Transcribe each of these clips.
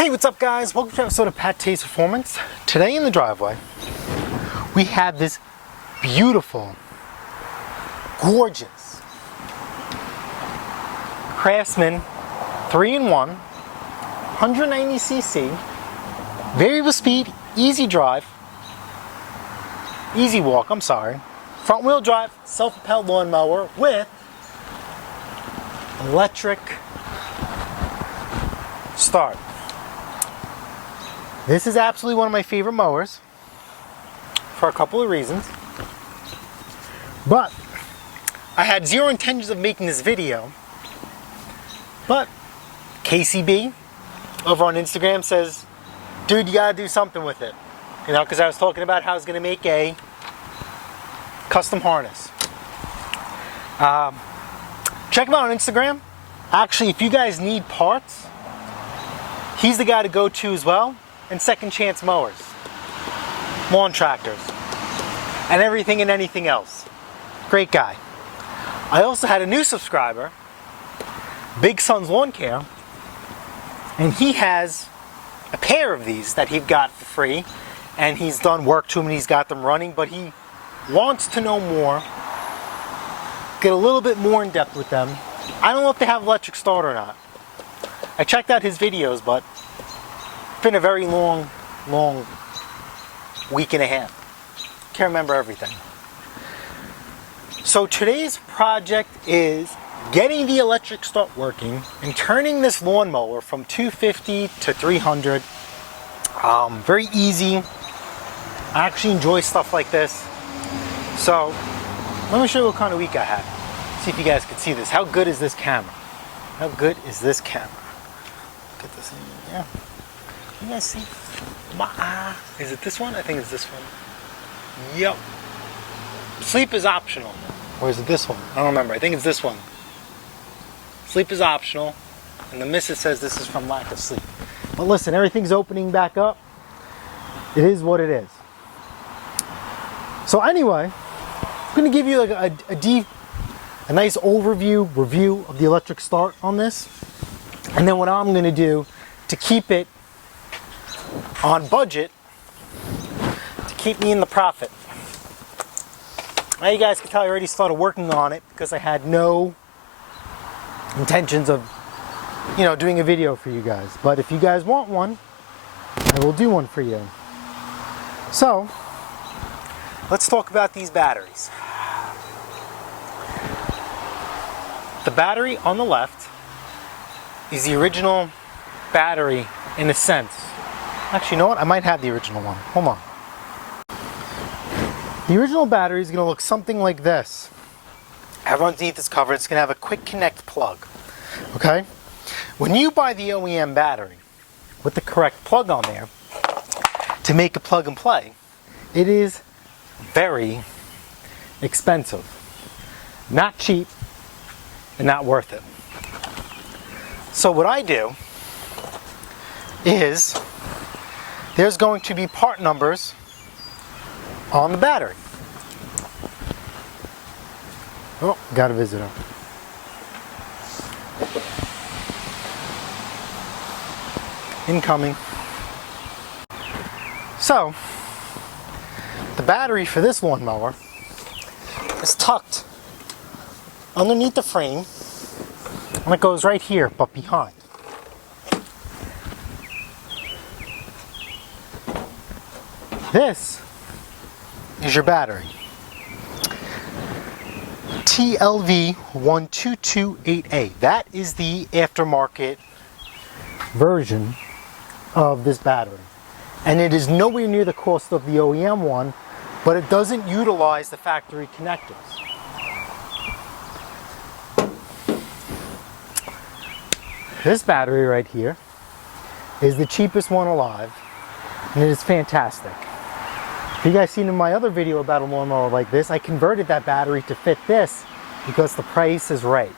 Hey, what's up guys? Welcome to an episode of PATTAY'S Performance. Today in the driveway, we have this beautiful, gorgeous Craftsman 3-in-1, 190cc, variable speed, easy drive, easy walk, front wheel drive, self-propelled lawnmower with electric start. This is absolutely one of my favorite mowers for a couple of reasons, but I had zero intentions of making this video, but KCB over on Instagram says, dude, you gotta do something with it, you know, because I was talking about how I was gonna make a custom harness. Check him out on Instagram. Actually, if you guys need parts, he's the guy to go to as well. And second chance mowers, lawn tractors, and everything and anything else. Great guy. I also had a new subscriber, Big Son's Lawncare, and he has a pair of these that he got for free, and he's done work to them and he's got them running, but he wants to know more, get a little bit more in depth with them. I don't know if they have electric start or not. I checked out his videos, but it's been a very long week and a half. Can't remember everything. So today's project is getting the electric start working and turning this lawnmower from 250 to 300. Very easy. I actually enjoy stuff like this. So let me show you what kind of week I had. See if you guys can see this. How good is this camera? How good is this camera? Get this in here. You guys see? Is it this one? I think it's this one. Yep. Sleep is optional. Or is it this one? I don't remember. I think it's this one. Sleep is optional. And the missus says this is from lack of sleep. But listen, everything's opening back up. It is what it is. So anyway, I'm going to give you like a nice overview, review of the electric start on this. And then what I'm going to do to keep it on budget, to keep me in the profit. Now you guys can tell I already started working on it because I had no intentions of, you know, doing a video for you guys. But if you guys want one, I will do one for you. So, let's talk about these batteries. The battery on the left is the original battery in a sense. Actually, you know what? I might have the original one. Hold on. The original battery is going to look something like this. Underneath this cover, it's going to have a quick connect plug. Okay? When you buy the OEM battery with the correct plug on there to make a plug and play, it is very expensive. Not cheap and not worth it. So what I do is there's going to be part numbers on the battery. Oh, got a visitor. Incoming. So, the battery for this lawnmower is tucked underneath the frame, and it goes right here, but behind. This is your battery. TLV1228A. That is the aftermarket version of this battery. And it is nowhere near the cost of the OEM one, but it doesn't utilize the factory connectors. This battery right here is the cheapest one alive, and it is fantastic. If you guys seen in my other video about a lawnmower like this, I converted that battery to fit this because the price is right.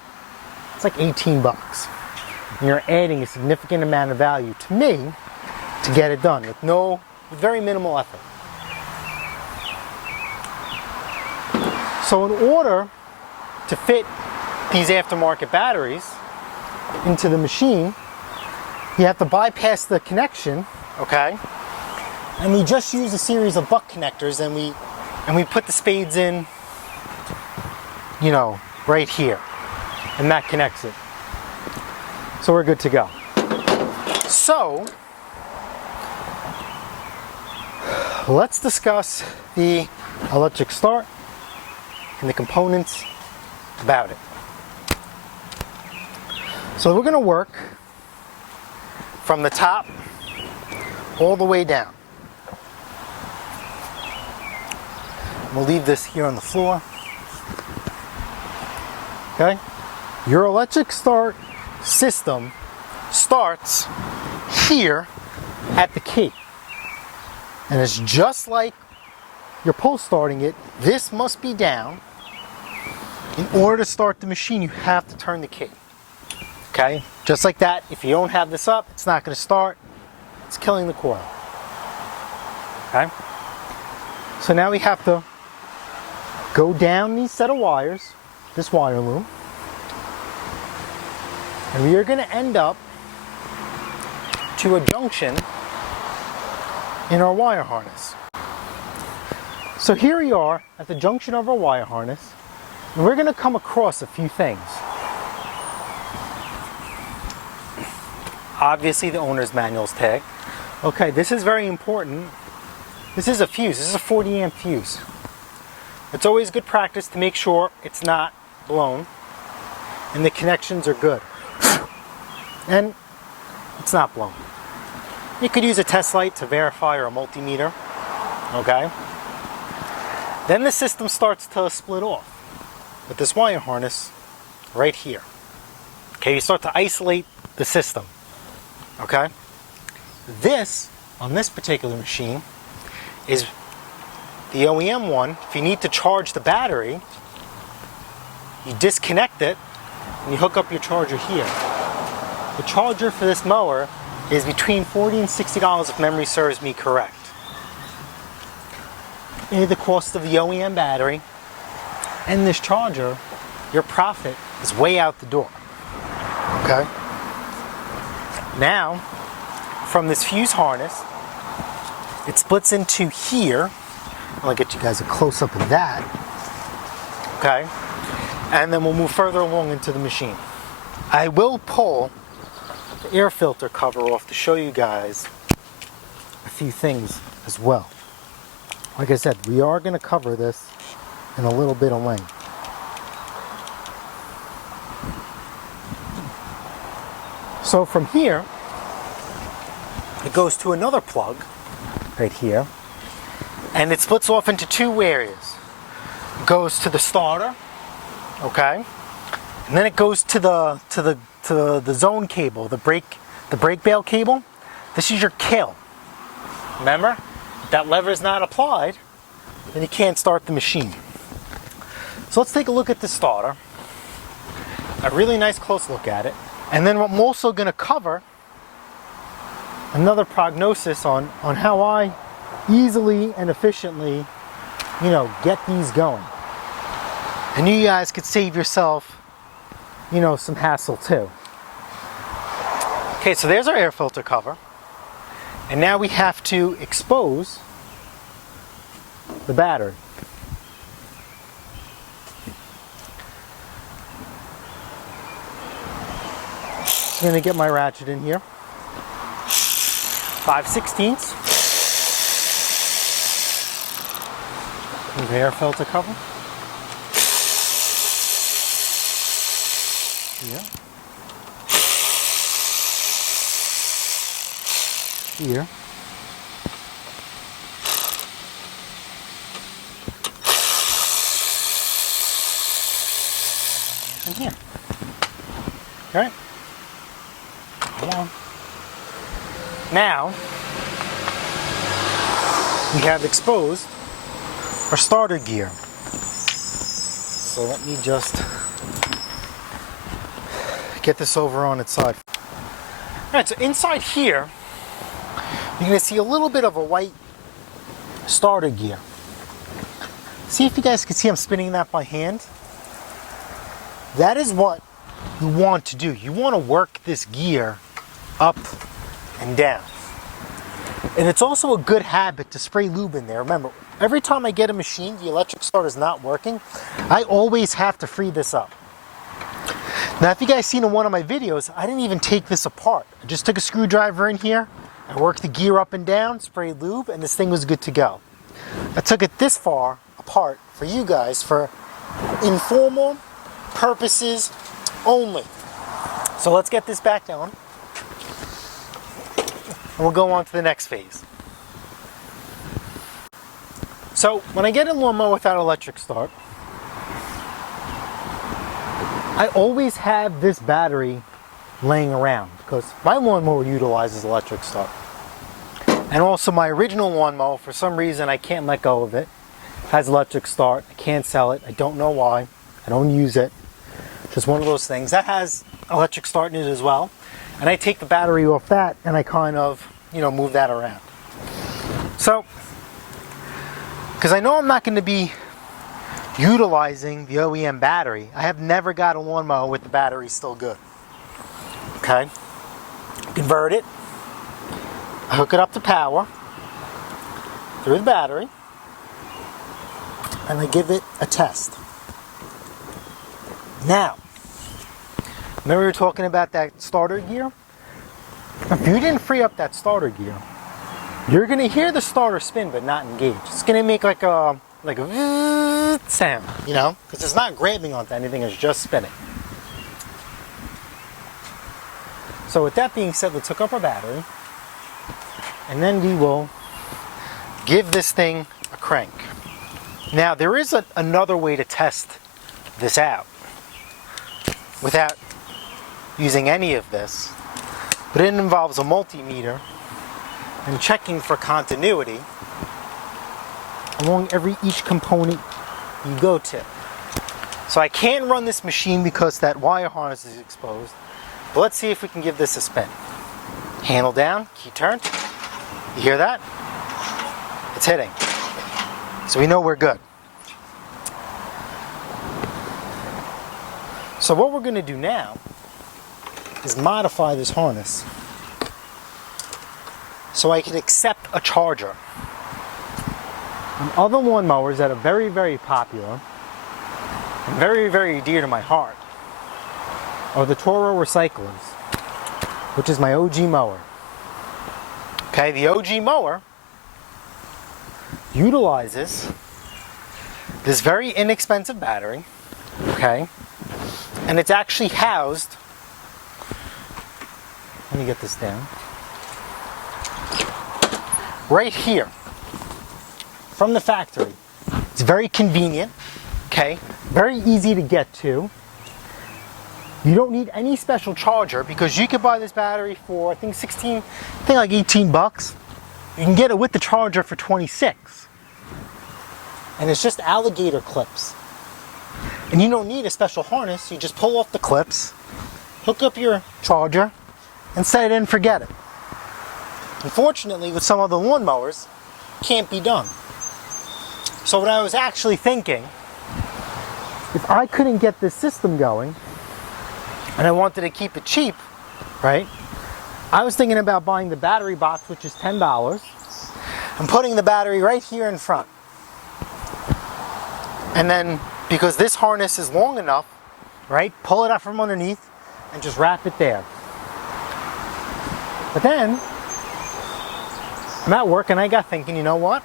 It's like 18 bucks. And you're adding a significant amount of value to me to get it done with very minimal effort. So in order to fit these aftermarket batteries into the machine, you have to bypass the connection, okay? And we just use a series of butt connectors, and we put the spades in, you know, right here, and that connects it. So we're good to go. So let's discuss the electric start and the components about it. So we're going to work from the top all the way down. We'll leave this here on the floor. Okay? Your electric start system starts here at the key. And it's just like you're pull starting it. This must be down. In order to start the machine, you have to turn the key. Okay? Just like that. If you don't have this up, it's not going to start. It's killing the coil. Okay? So now we have to go down these set of wires, this wire loom, and we are going to end up to a junction in our wire harness. So here we are at the junction of our wire harness, and we're going to come across a few things. Obviously the owner's manual's tag. Okay, this is very important. This is a fuse. This is a 40 amp fuse. It's always good practice to make sure it's not blown and the connections are good. And it's not blown. You could use a test light to verify, or a multimeter. Okay? Then the system starts to split off with this wire harness right here. Okay, you start to isolate the system. Okay? This, on this particular machine, is the OEM one. If you need to charge the battery, you disconnect it and you hook up your charger here. The charger for this mower is between $40 and $60 if memory serves me correct. And the cost of the OEM battery and this charger, your profit is way out the door. Okay? Now, from this fuse harness, it splits into here. I'll get you guys a close-up of that. Okay? And then we'll move further along into the machine. I will pull the air filter cover off to show you guys a few things as well. Like I said, we are going to cover this in a little bit of length. So from here, it goes to another plug right here. And it splits off into two areas. It goes to the starter, okay, and then it goes to the zone cable, the brake bail cable. This is your kill. Remember, if that lever is not applied, then you can't start the machine. So let's take a look at the starter. A really nice close look at it, and then I'm also going to cover another prognosis on how I easily and efficiently, you know, get these going. And you guys could save yourself, you know, some hassle too. Okay, so there's our air filter cover. And now we have to expose the battery. So I'm going to get my ratchet in here. 5/16. The air filter cover. Here. Here. And here. Okay. Come on. Now, we have exposed our starter gear. So let me just get this over on its side. Alright, so inside here, you're going to see a little bit of a white starter gear. See if you guys can see I'm spinning that by hand. That is what you want to do. You want to work this gear up and down. And it's also a good habit to spray lube in there. Remember, every time I get a machine, the electric start is not working, I always have to free this up. Now, if you guys seen in one of my videos, I didn't even take this apart. I just took a screwdriver in here, I worked the gear up and down, sprayed lube, and this thing was good to go. I took it this far apart for you guys for informal purposes only. So let's get this back down, and we'll go on to the next phase. So when I get a lawnmower without electric start, I always have this battery laying around because my lawnmower utilizes electric start. And also my original lawnmower, for some reason I can't let go of it, has electric start. I can't sell it. I don't know why. I don't use it. Just one of those things. That has electric start in it as well. And I take the battery off that and I kind of, move that around. So, because I know I'm not going to be utilizing the OEM battery, I have never got a lawnmower with the battery still good. Okay? Convert it. I hook it up to power through the battery, and I give it a test. Now, remember we were talking about that starter gear? If you didn't free up that starter gear, you're going to hear the starter spin but not engage. It's going to make like a sound, because it's not grabbing onto anything, it's just spinning. So with that being said, let's hook up our battery, and then we will give this thing a crank. Now there is another way to test this out without using any of this, but it involves a multimeter and checking for continuity along each component you go to. So I can't run this machine because that wire harness is exposed, but let's see if we can give this a spin. Handle down, key turned. You hear that? It's hitting. So we know we're good. So what we're going to do now is modify this harness so I can accept a charger. And other lawnmowers that are very, very popular and very, very dear to my heart are the Toro recyclers, which is my OG mower. Okay, the OG mower utilizes this very inexpensive battery, okay, and it's actually housed, let me get this down, right here from the factory. It's very convenient, okay, very easy to get to. You don't need any special charger because you could buy this battery for I think like 18 bucks. You can get it with the charger for 26. And it's just alligator clips. And you don't need a special harness. You just pull off the clips, hook up your charger, and set it and forget it. Unfortunately, with some other lawnmowers, can't be done. So what I was actually thinking, if I couldn't get this system going, and I wanted to keep it cheap, right? I was thinking about buying the battery box, which is $10, and putting the battery right here in front. And then, because this harness is long enough, right, pull it out from underneath and just wrap it there. But then, I'm at work and I got thinking, you know what?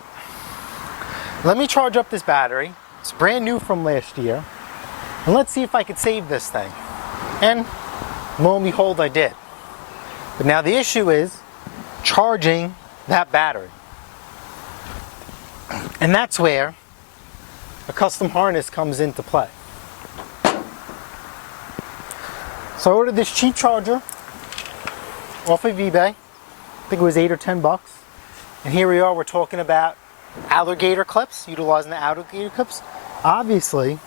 Let me charge up this battery. It's brand new from last year. And let's see if I could save this thing. And lo and behold, I did. But now the issue is charging that battery. And that's where a custom harness comes into play. So I ordered this cheap charger off of eBay. I think it was 8 or 10 bucks. And here we are, we're talking about alligator clips, utilizing the alligator clips. Obviously,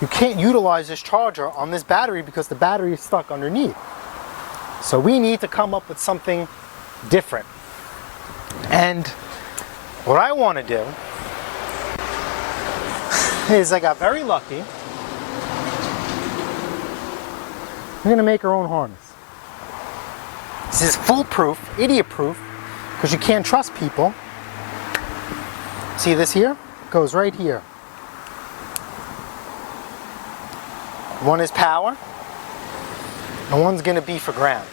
you can't utilize this charger on this battery because the battery is stuck underneath. So we need to come up with something different. And what I want to do is I got very lucky. We're going to make our own harness. This is foolproof, idiot-proof, because you can't trust people. See this here? Goes right here. One is power, and one's going to be for ground.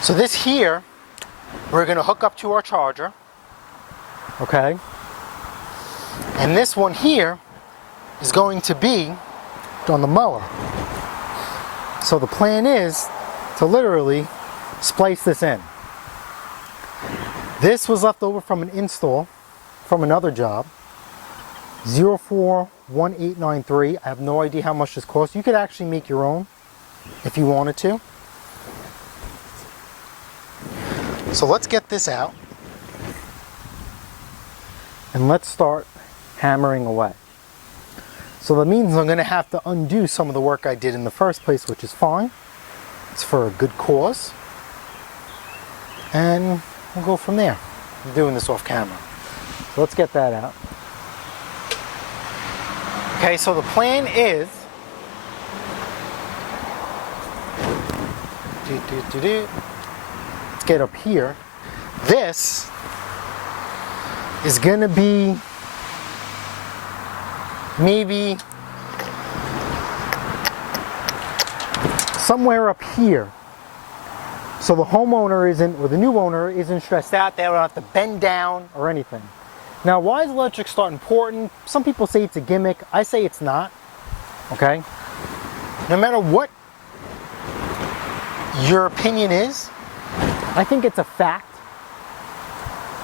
So this here, we're going to hook up to our charger, okay? And this one here is going to be on the mower. So the plan is to literally splice this in. This was left over from an install from another job. 041893. I have no idea how much this costs. You could actually make your own if you wanted to. So let's get this out and let's start hammering away. So that means I'm going to have to undo some of the work I did in the first place, which is fine. It's for a good cause. And we'll go from there. I'm doing this off camera. So let's get that out. Okay, so the plan is let's get up here. This is going to be maybe somewhere up here. So the homeowner isn't, or the new owner isn't stressed out. They don't have to bend down or anything. Now, why is electric start important? Some people say it's a gimmick. I say it's not, okay? No matter what your opinion is, I think it's a fact.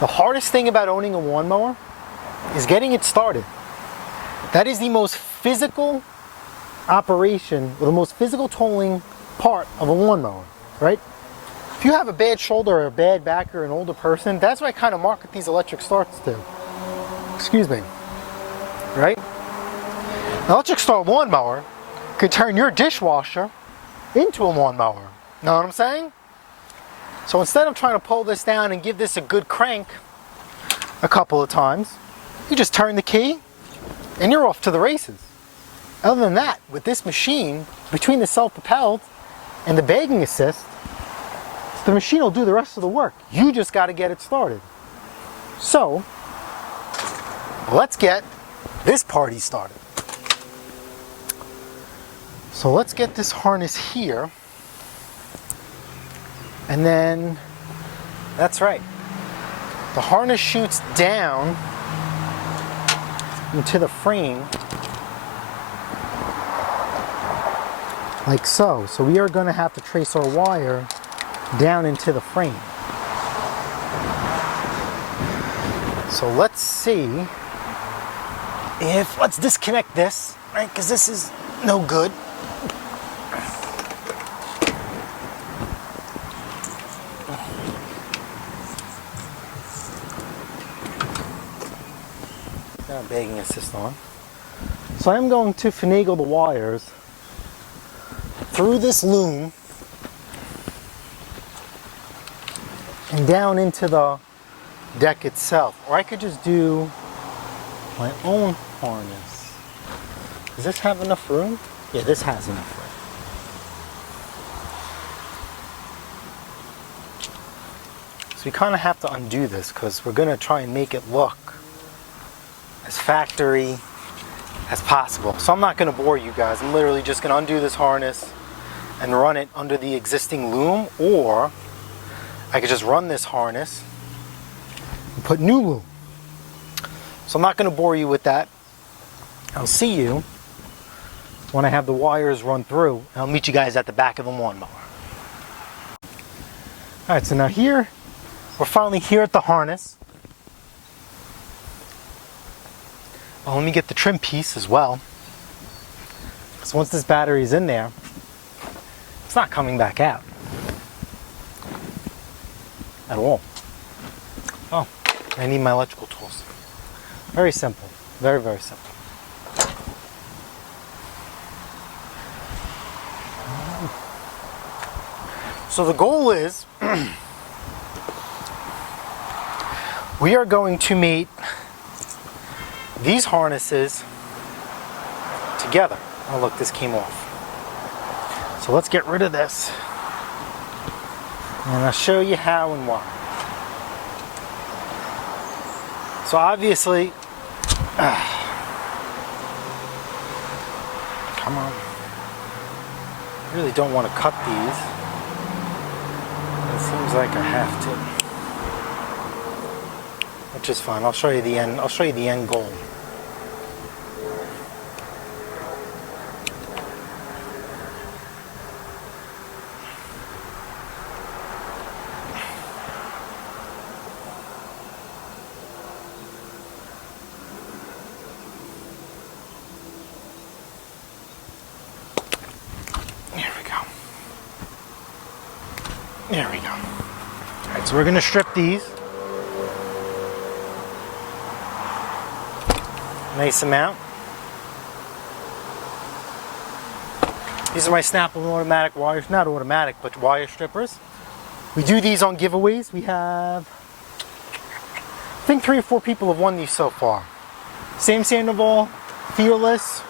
The hardest thing about owning a lawnmower is getting it started. That is the most physical operation, or the most physical tolling part of a lawnmower, right? If you have a bad shoulder or a bad back or an older person, that's what I kind of market these electric starts to. Excuse me, right? An electric start lawnmower could turn your dishwasher into a lawnmower. Know what I'm saying? So instead of trying to pull this down and give this a good crank a couple of times, you just turn the key and you're off to the races. Other than that, with this machine, between the self-propelled and the bagging assist, the machine will do the rest of the work. You just got to get it started. So, let's get this party started. So let's get this harness here. And then, that's right. The harness shoots down into the frame like so. So we are going to have to trace our wire down into the frame. So let's see if, let's disconnect this, right? Because this is no good. Got a bagging assist on. So I'm going to finagle the wires through this loom and down into the deck itself. Or I could just do my own harness. Does this have enough room? Yeah, this has enough room. So we kind of have to undo this because we're going to try and make it look as factory as possible. So I'm not going to bore you guys. I'm literally just going to undo this harness and run it under the existing loom, or I could just run this harness and put new loom. So I'm not going to bore you with that. I'll see you when I have the wires run through, and I'll meet you guys at the back of the lawnmower. Alright, so now here, we're finally here at the harness. Well, let me get the trim piece as well. Because once this battery is in there, it's not coming back out. At all. Oh, I need my electrical tools. Very simple. Very, very simple. So the goal is, we are going to mate these harnesses together. Oh look, this came off. So let's get rid of this. And I'll show you how and why. So obviously, come on. I really don't want to cut these. It seems like I have to. Which is fine. I'll show you the end. I'll show you the end goal. There we go. All right, so we're going to strip these. Nice amount. These are my Snap-on automatic wires, not automatic, but wire strippers. We do these on giveaways. We have, I think 3 or 4 people have won these so far. Sam Sandoval, Fearless,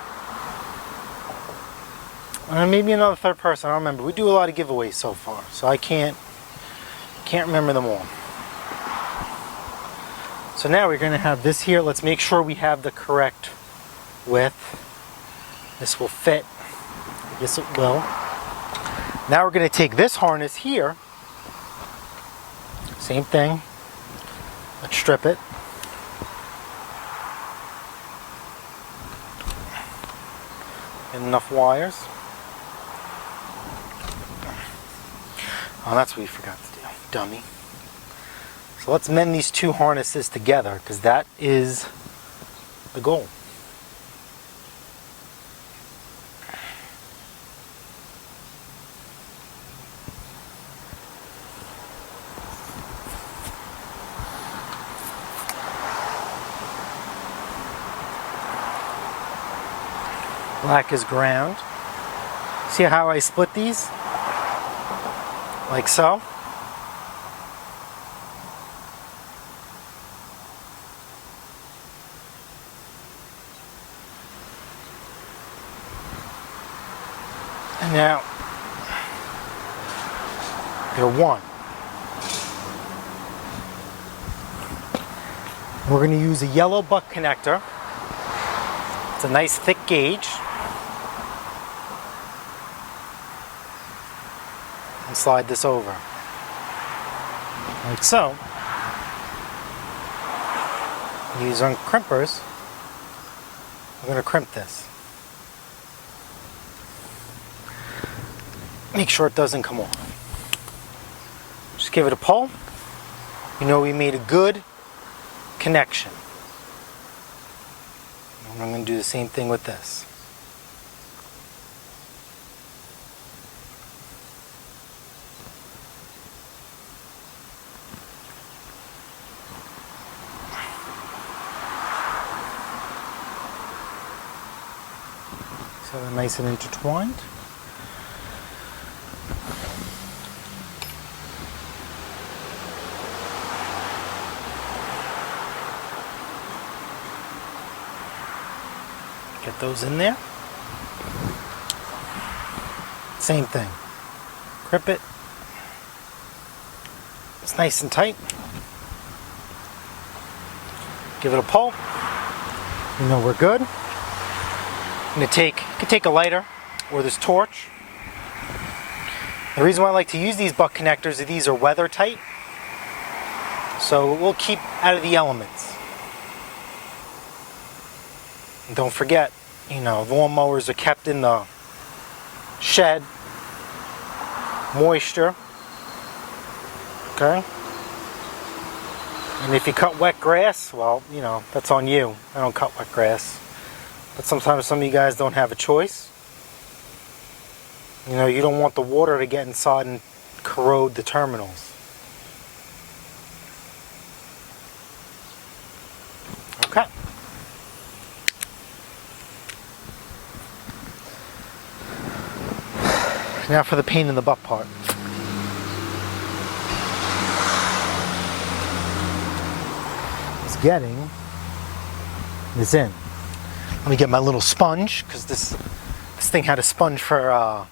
maybe another third person, I don't remember. We do a lot of giveaways so far, so I can't remember them all. So now we're going to have this here. Let's make sure we have the correct width. This will fit. Yes, it will. Now we're going to take this harness here. Same thing. Let's strip it. Get enough wires. Oh, that's what we forgot to do, dummy. So let's mend these 2 harnesses together, because that is the goal. Black is ground. See how I split these? Like so. And now, they're 1. We're going to use a yellow butt connector. It's a nice thick gauge. And slide this over. Like so. Use on crimpers. I'm going to crimp this. Make sure it doesn't come off. Just give it a pull. You know we made a good connection. And I'm going to do the same thing with this. So they're nice and intertwined. Get those in there. Same thing. Grip it. It's nice and tight. Give it a pull. You know we're good. I'm going to you can take a lighter or this torch. The reason why I like to use these butt connectors is these are weather tight. So it will keep out of the elements. And don't forget, you know, lawn mowers are kept in the shed, moisture, okay? And if you cut wet grass, well, you know, that's on you. I don't cut wet grass. But sometimes some of you guys don't have a choice. You know, you don't want the water to get inside and corrode the terminals. Okay. Now for the pain in the butt part. It's getting this in. Let me get my little sponge, because this thing had a sponge for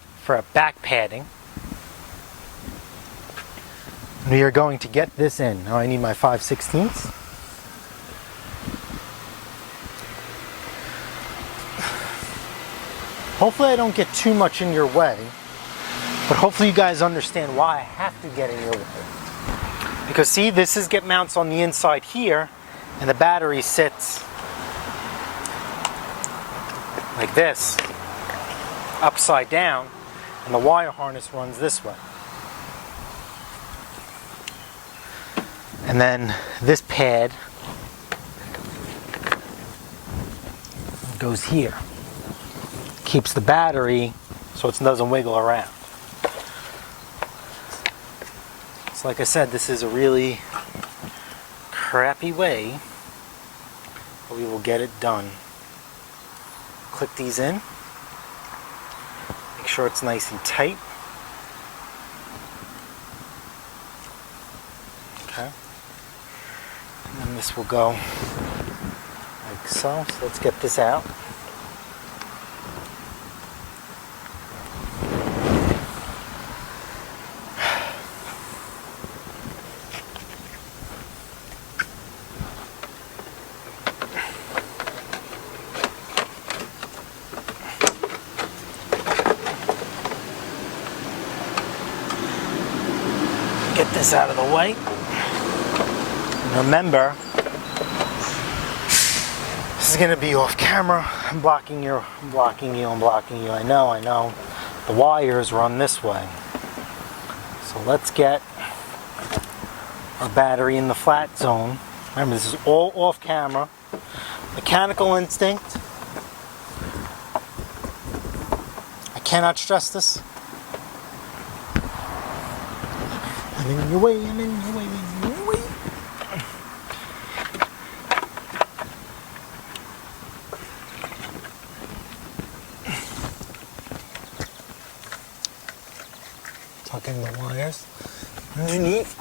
back padding. We are going to get this in. Now I need my 5/16. Hopefully I don't get too much in your way, but hopefully you guys understand why I have to get in your way. Because see, this mounts on the inside here, and the battery sits like this, upside down, and the wire harness runs this way. And then this pad goes here. Keeps the battery so it doesn't wiggle around. So like I said, this is a really crappy way, but we will get it done. Click these in. Make sure it's nice and tight. Okay. And then this will go like so. So let's get this out. Get this out of the way. And remember, this is going to be off camera. I'm blocking you. I know. The wires run this way. So let's get our battery in the flat zone. Remember, this is all off camera. Mechanical instinct. I cannot stress this. I'm in your way. Tucking the wires underneath.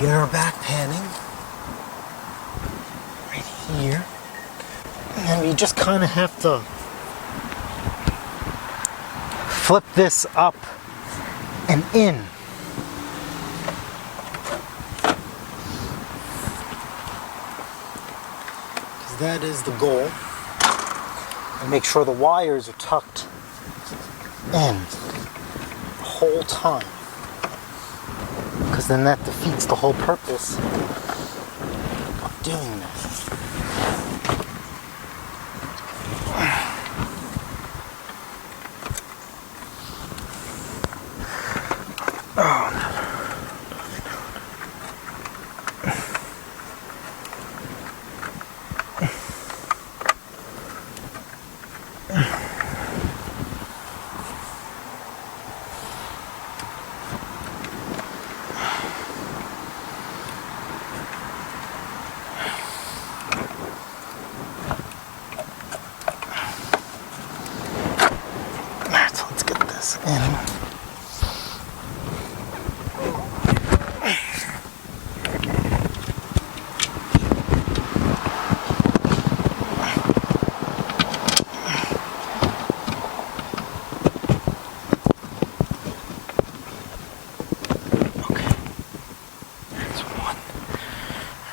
Get our back panning right here, and then we just kind of have to flip this up and in. Because that is the goal. And make sure the wires are tucked in the whole time. Because then that defeats the whole purpose of doing this. Oh, no.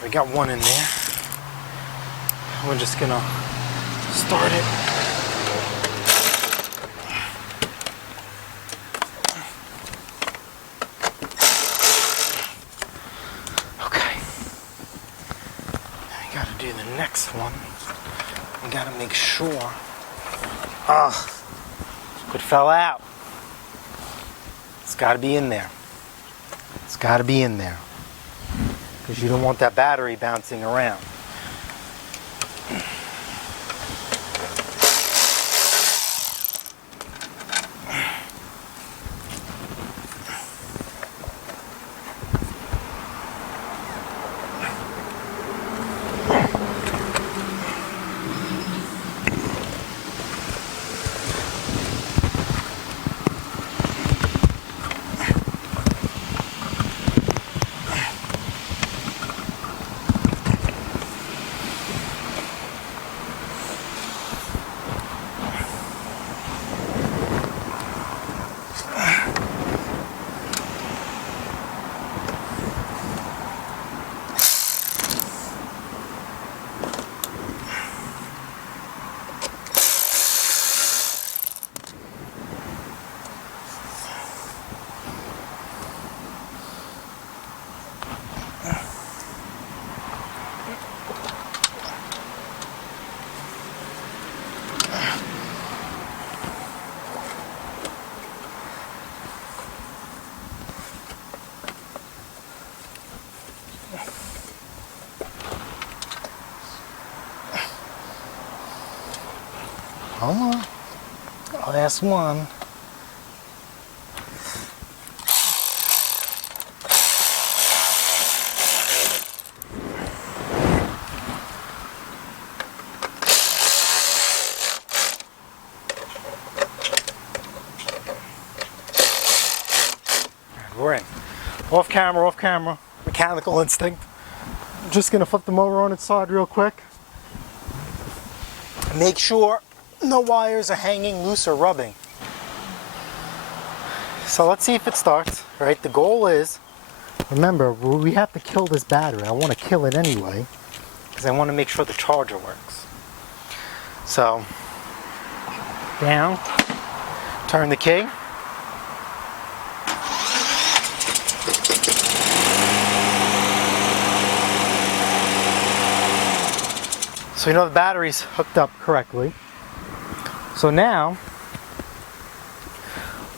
We got one in there. We're just gonna start it. Okay. We gotta do the next one. We gotta make sure. It fell out. It's gotta be in there. It's gotta be in there. because you don't want that battery bouncing around. Hold on. Last one. We're in. Off camera. Mechanical instinct. I'm just gonna flip the mower on its side real quick. Make sure no wires are hanging loose or rubbing. So let's see if it starts, right? The goal is, remember, we have to kill this battery. I want to kill it anyway, because I want to make sure the charger works. So, down, turn the key. So you know the battery's hooked up correctly. So now,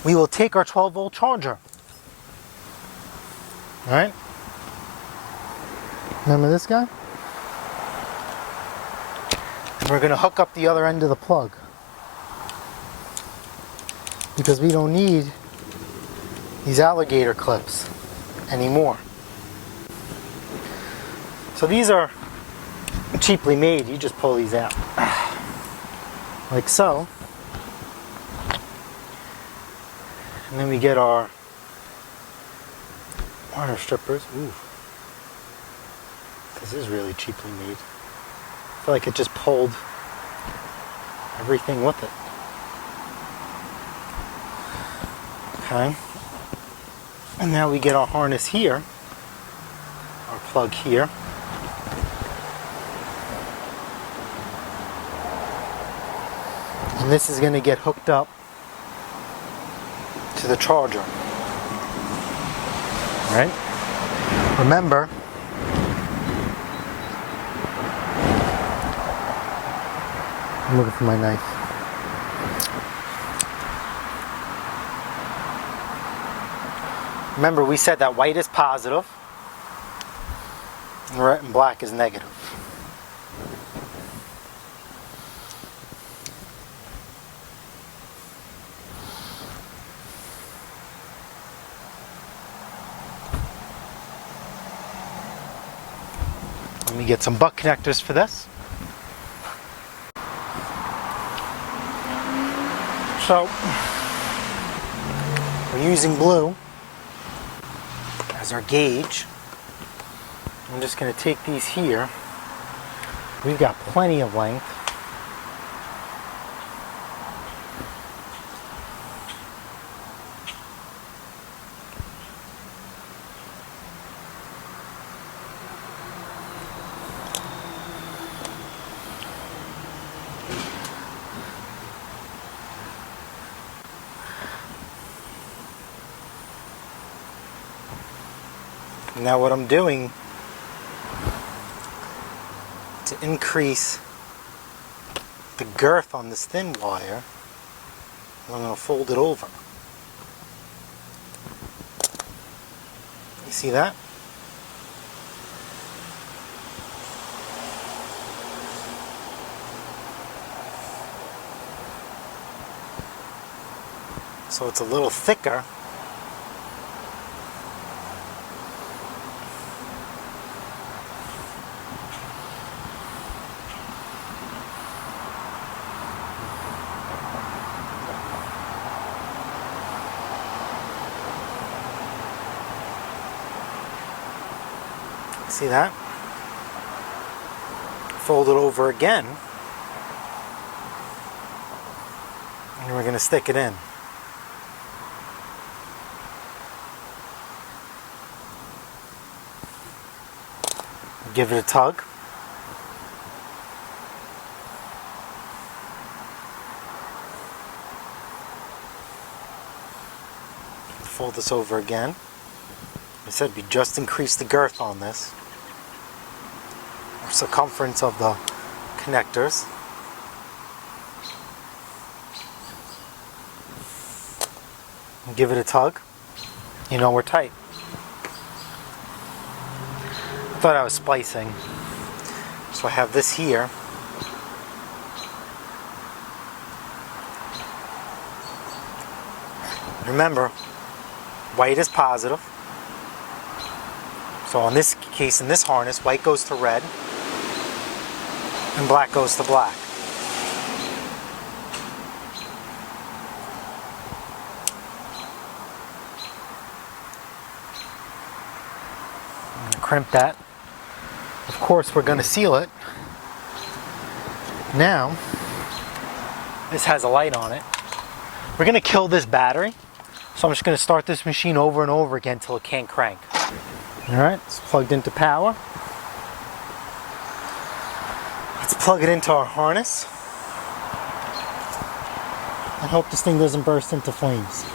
we will take our 12-volt charger. All right? Remember this guy? And we're going to hook up the other end of the plug, because we don't need these alligator clips anymore. So these are cheaply made. You just pull these out like so, and then we get our wire strippers. Ooh, this is really cheaply made. I feel like it just pulled everything with it. Okay, and now we get our harness here, our plug here. And this is going to get hooked up to the charger. Right? Remember, I'm looking for my knife. Remember, we said that white is positive and red and black is negative. Let me get some butt connectors for this. So, we're using blue as our gauge. I'm just going to take these here. We've got plenty of length. Now what I'm doing to increase the girth on this thin wire, I'm going to fold it over. You see that? so it's a little thicker. See that? Fold it over again, and we're going to stick it in. Give it a tug. Fold this over again. I said we just increased the girth on this, or circumference of the connectors. And give it a tug. You know we're tight. I thought I was splicing, so I have this here. Remember, white is positive. So in this case, in this harness, white goes to red and black goes to black. I'm going to crimp that. Of course, we're going to seal it. Now, this has a light on it. We're going to kill this battery. So I'm just going to start this machine over and over again until it can't crank. Alright, it's plugged into power. Let's plug it into our harness and hope this thing doesn't burst into flames.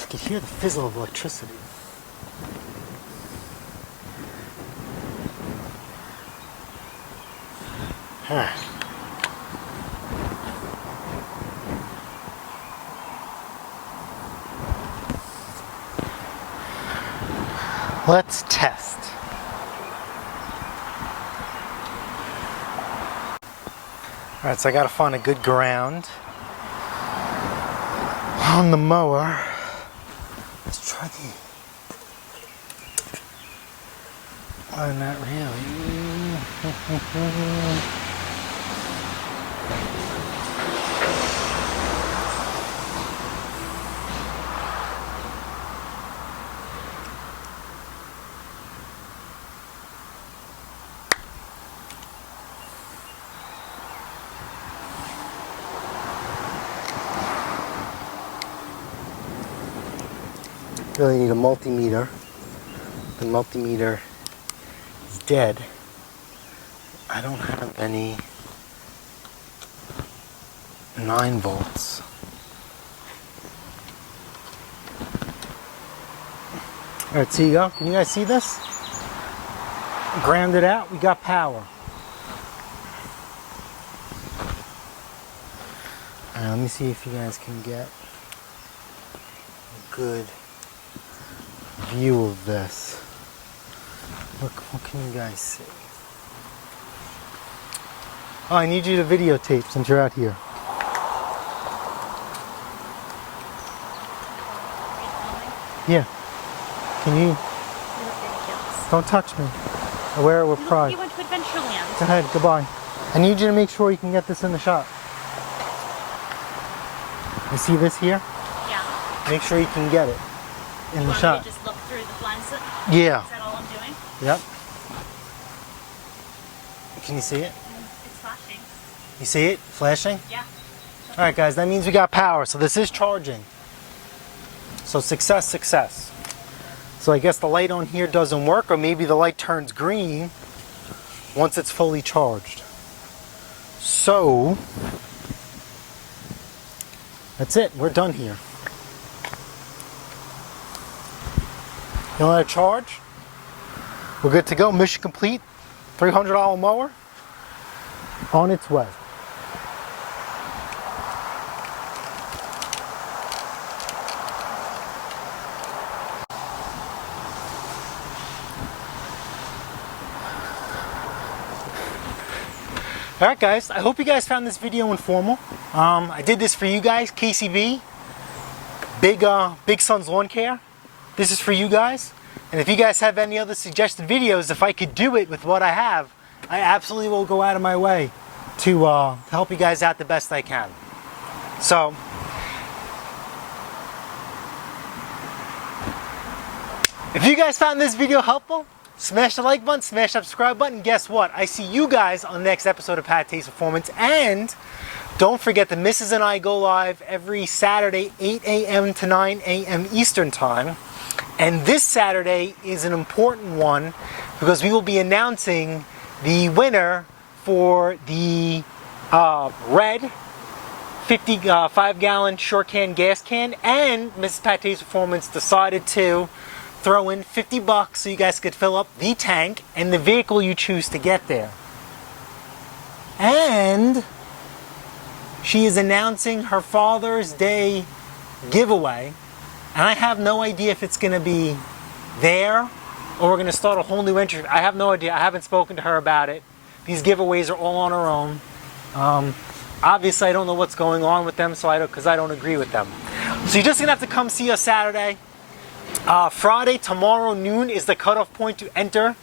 You can hear the fizzle of electricity. Alright. Let's test. Alright, so I gotta find a good ground on the mower. Let's try the... Oh, not really. Really need a multimeter. The multimeter is dead. I don't have any 9 volts. Alright, so you go. Can you guys see this? Grounded out, we got power. Alright, let me see if you guys can get a good view of this. Look, what can you guys see? Oh, I need you to videotape since you're out here. Yeah. Can you? Don't touch me. I wear it with pride. You went to Adventureland. Go ahead, goodbye. I need you to make sure you can get this in the shot. You see this here? Yeah. Make sure you can get it in the shot. You just look through the blinds? Yeah. Is that all I'm doing? Yep. Can you see it? It's flashing. You see it flashing? Yeah. Alright guys, that means we got power. So this is charging. So success, success. So I guess the light on here doesn't work, or maybe the light turns green once it's fully charged. So that's it. We're done here. You want to charge? We're good to go. Mission complete. $300 mower on its way. Alright guys, I hope you guys found this video informal. I did this for you guys, KCB, Big Son's Lawn Care. This is for you guys. And if you guys have any other suggested videos, if I could do it with what I have, I absolutely will go out of my way to help you guys out the best I can. So, if you guys found this video helpful, smash the like button, smash that subscribe button. Guess what? I see you guys on the next episode of PATTAY'S Performance. And don't forget the Mrs. and I go live every Saturday, 8 a.m. to 9 a.m. Eastern Time. And this Saturday is an important one because we will be announcing the winner for the red 55-gallon short can gas can. And Mrs. PATTAY'S Performance decided to throw in $50 so you guys could fill up the tank and the vehicle you choose to get there. And she is announcing her Father's Day giveaway. And I have no idea if it's going to be there or we're going to start a whole new entry. I have no idea. I haven't spoken to her about it. These giveaways are all on her own. Obviously, I don't know what's going on with them because I don't agree with them. So you're just going to have to come see us Saturday. Friday, tomorrow noon, is the cutoff point to enter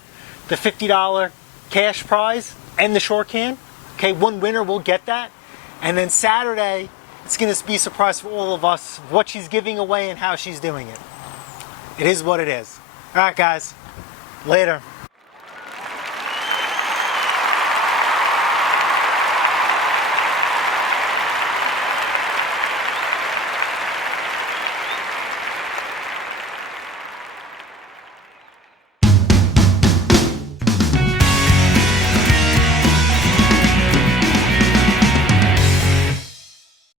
the $50 cash prize and the short can. Okay, one winner will get that. And then Saturday, it's going to be a surprise for all of us what she's giving away and how she's doing it. It is what it is. All right, guys. Later.